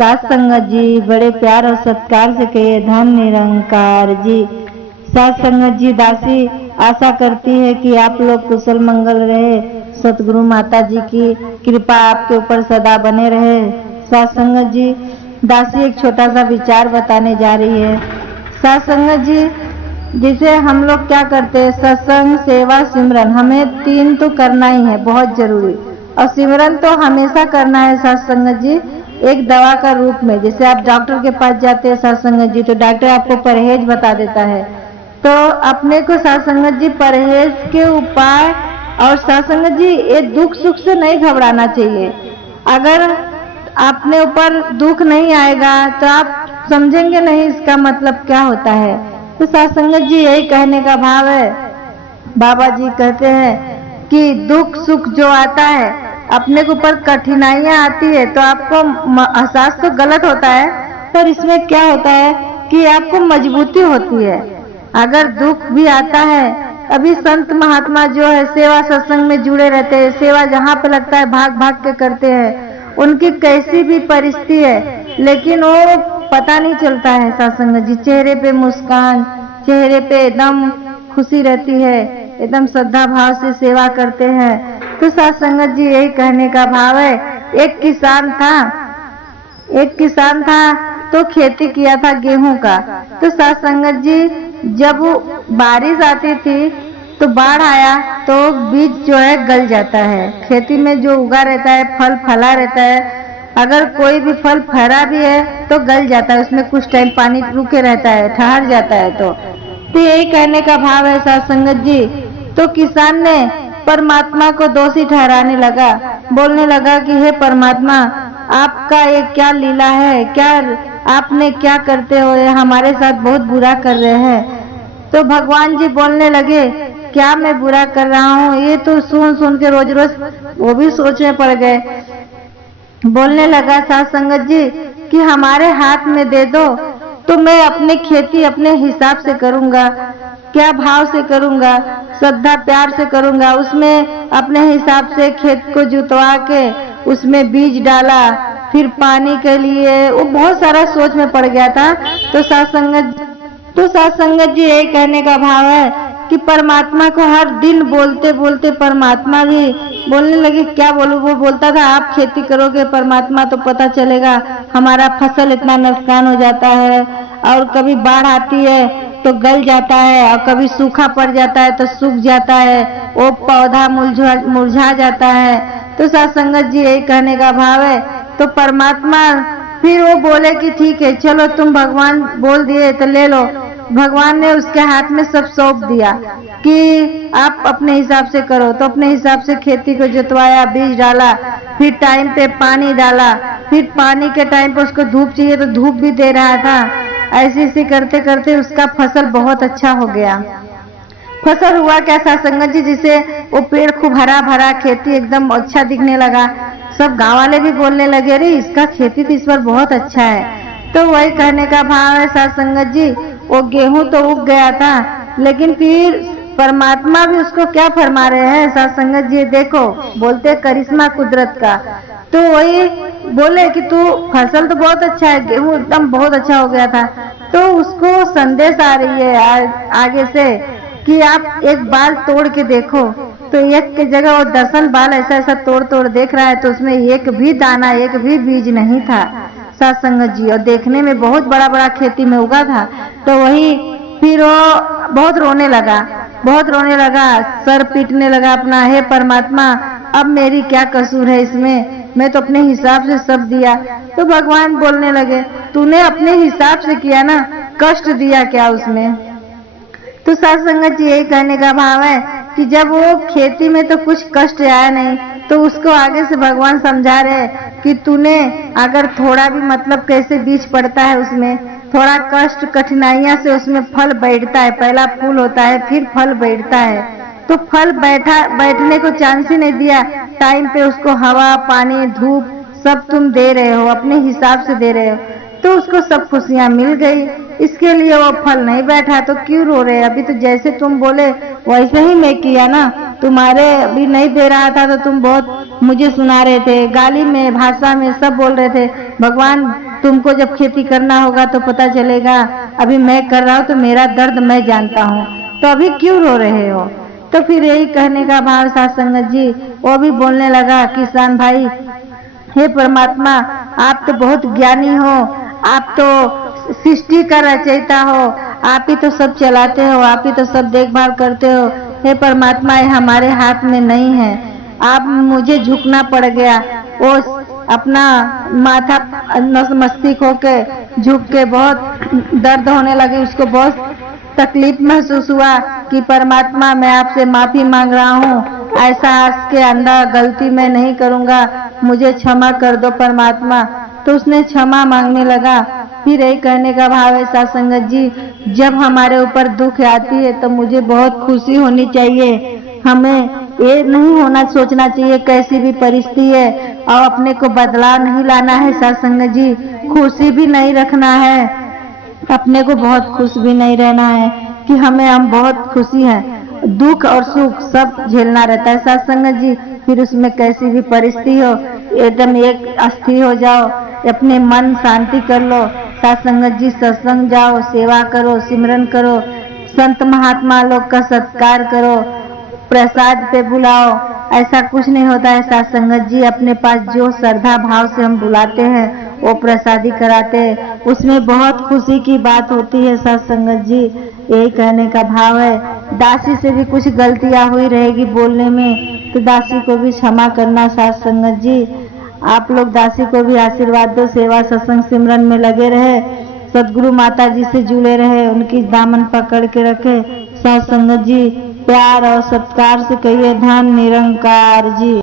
साथ संगत जी बड़े प्यार और सत्कार से कहिए धन निरंकार जी। साथ संगत जी दासी आशा करती है कि आप लोग कुशल मंगल रहे, सतगुरु माता जी की कृपा आपके ऊपर सदा बने रहे। साथ संगत जी दासी एक छोटा सा विचार बताने जा रही है। साथ संगत जी जिसे हम लोग क्या करते हैं, सत्संग सेवा सिमरन, हमें तीन तो करना ही है, बहुत जरूरी। और सिमरन तो हमेशा करना है साथ संगत जी, एक दवा का रूप में। जैसे आप डॉक्टर के पास जाते हैं साथ संगत जी, तो डॉक्टर आपको परहेज बता देता है, तो अपने को साथ संगत जी परहेज के उपाय और साथ संगत जी ये दुख सुख से नहीं घबराना चाहिए। अगर अपने ऊपर दुख नहीं आएगा तो आप समझेंगे नहीं इसका मतलब क्या होता है। तो साथ संगत जी यही कहने का भाव है। बाबा जी कहते हैं कि दुख सुख जो आता है, अपने के ऊपर कठिनाइयां आती है तो आपको एहसास तो गलत होता है, पर इसमें क्या होता है कि आपको मजबूती होती है। अगर दुख भी आता है, अभी संत महात्मा जो है सेवा सत्संग में जुड़े रहते हैं, सेवा जहाँ पे लगता है भाग भाग के करते हैं, उनकी कैसी भी परिस्थिति है लेकिन वो पता नहीं चलता है साथ संगत जी, चेहरे पे मुस्कान, चेहरे पे एकदम खुशी रहती है, एकदम श्रद्धा भाव से सेवा करते हैं। तो साथ संगत जी यही कहने का भाव है। एक किसान था तो खेती किया था गेहूं का। तो साथ संगत जी जब बारिश आती थी तो बाढ़ आया तो बीज जो है गल जाता है। खेती में जो उगा रहता है, फल फला रहता है, अगर कोई भी फल फरा भी है तो गल जाता है, उसमें कुछ टाइम पानी रुके रहता है, ठहर जाता है। तो यही कहने का भाव है साथ संगत जी। तो किसान ने परमात्मा को दोषी ठहराने लगा, बोलने लगा कि हे परमात्मा, आपका ये क्या लीला है, क्या आपने क्या करते हो, हमारे साथ बहुत बुरा कर रहे हैं। तो भगवान जी बोलने लगे, क्या मैं बुरा कर रहा हूँ, ये तो सुन सुन के रोज रोज वो भी सोचने पड़ गए। बोलने लगा साथ संगत जी कि हमारे हाथ में दे दो तो मैं अपनी खेती अपने हिसाब से करूंगा, क्या भाव से करूंगा, श्रद्धा प्यार से करूंगा। उसमें अपने हिसाब से खेत को जुतवा के उसमें बीज डाला, फिर पानी के लिए वो बहुत सारा सोच में पड़ गया था। तो साथ संगत जी यही कहने का भाव है कि परमात्मा को हर दिन बोलते बोलते परमात्मा भी बोलने लगे, क्या बोलूं, वो बोलता था आप खेती करोगे परमात्मा तो पता चलेगा, हमारा फसल इतना नुकसान हो जाता है, और कभी बाढ़ आती है तो गल जाता है, और कभी सूखा पड़ जाता है तो सूख जाता है, वो पौधा मुरझा जाता है। तो साथ संगत जी यही कहने का भाव है। तो परमात्मा फिर वो बोले कि ठीक है चलो, तुम भगवान बोल दिए तो ले लो। भगवान ने उसके हाथ में सब सौंप दिया कि आप अपने हिसाब से करो। तो अपने हिसाब से खेती को जुतवाया, बीज डाला, फिर टाइम पे पानी डाला, फिर पानी के टाइम पे उसको धूप चाहिए तो धूप भी दे रहा था। ऐसे करते करते उसका फसल बहुत अच्छा हो गया। फसल हुआ क्या साथ संगत जी, जिसे वो पेड़ खूब हरा भरा, खेती एकदम अच्छा दिखने लगा। सब गाँव वाले भी बोलने लगे, अरे इसका खेती तो इस बार बहुत अच्छा है। तो वही कहने का भाव है साथ संगत जी। वो गेहूं तो उग गया था, लेकिन फिर परमात्मा भी उसको क्या फरमा रहे हैं साथ संगत जी, देखो बोलते करिश्मा कुदरत का। तो वही बोले कि तू फसल तो बहुत अच्छा है, गेहूं एकदम बहुत अच्छा हो गया था। तो उसको संदेश आ रही है आगे से कि आप एक बाल तोड़ के देखो। तो एक की जगह वो 10 बाल ऐसा ऐसा तोड़ तोड़ देख रहा है, तो उसमें एक भी दाना, एक भी बीज नहीं था साथ संगत जी, और देखने में बहुत बड़ा बड़ा खेती में उगा था। तो वही फिर वो बहुत रोने लगा, सर पीटने लगा अपना, हे परमात्मा अब मेरी क्या कसूर है इसमें, मैं तो अपने हिसाब से सब दिया। तो भगवान बोलने लगे, तूने अपने हिसाब से किया ना, कष्ट दिया क्या उसमें। तो साथ संगत जी यही कहने का भाव है कि जब वो खेती में तो कुछ कष्ट आया नहीं, तो उसको आगे से भगवान समझा रहे कि तूने अगर थोड़ा भी मतलब कैसे बीज पड़ता है, उसमें थोड़ा कष्ट कठिनाइयां से उसमें फल बैठता है, पहला फूल होता है फिर फल बैठता है। तो फल बैठने को चांस ही नहीं दिया, टाइम पे उसको हवा पानी धूप सब तुम दे रहे हो, अपने हिसाब से दे रहे हो, तो उसको सब खुशियां मिल गई। इसके लिए वो फल नहीं बैठा, तो क्यों रो रहे। अभी तो जैसे तुम बोले वैसे ही मैं किया ना, तुम्हारे अभी नहीं दे रहा था तो तुम बहुत मुझे सुना रहे थे, गाली में भाषा में सब बोल रहे थे, भगवान तुमको जब खेती करना होगा तो पता चलेगा, अभी मैं कर रहा हूँ तो मेरा दर्द मैं जानता हूँ, तो अभी क्यों रो रहे हो। तो फिर यही कहने का भाव साथ संगत जी, वो भी बोलने लगा, किसान भाई, हे परमात्मा, आप तो बहुत ज्ञानी हो, आप तो सृष्टि का रचयिता हो, आप ही तो सब चलाते हो, आप ही तो सब देखभाल करते हो। हे परमात्मा, ये हमारे हाथ में नहीं है, आप मुझे झुकना पड़ गया। वो अपना माथा मस्तिष्क होके झुक के बहुत दर्द होने लगे, उसको बहुत तकलीफ महसूस हुआ कि परमात्मा, मैं आपसे माफी मांग रहा हूँ, ऐसा आज के अंदर गलती मैं नहीं करूँगा, मुझे क्षमा कर दो परमात्मा। तो उसने क्षमा मांगने लगा। फिर यही कहने का भाव है साथ संगत जी, जब हमारे ऊपर दुख आती है तो मुझे बहुत खुशी होनी चाहिए, हमें ये नहीं होना सोचना चाहिए कैसी भी परिस्थिति है और अपने को बदलाव नहीं लाना है साथ संगत जी, खुशी भी नहीं रखना है, अपने को बहुत खुश भी नहीं रहना है कि हम बहुत खुशी हैं, दुख और सुख सब झेलना रहता है साथ संगत जी। फिर उसमें कैसी भी परिस्थिति हो एकदम एक अस्थिर हो जाओ, अपने मन शांति कर लो साथ संगत जी, सत्संग जाओ, सेवा करो, सिमरन करो, संत महात्मा लोग का सत्कार करो, प्रसाद पे बुलाओ, ऐसा कुछ नहीं होता है साथ संगत जी। अपने पास जो श्रद्धा भाव से हम बुलाते हैं वो प्रसादी कराते हैं, उसमें बहुत खुशी की बात होती है साथ संगत जी। यही कहने का भाव है। दासी से भी कुछ गलतियां हुई रहेगी बोलने में तो दासी को भी क्षमा करना साथ संगत जी। आप लोग दासी को भी आशीर्वाद दो, सेवा सत्संग सिमरन में लगे रहे, सदगुरु माता जी से जुड़े रहे, उनकी दामन पकड़ के रखे साथ संगत जी। प्यार और सत्कार से कहिए धन निरंकार जी।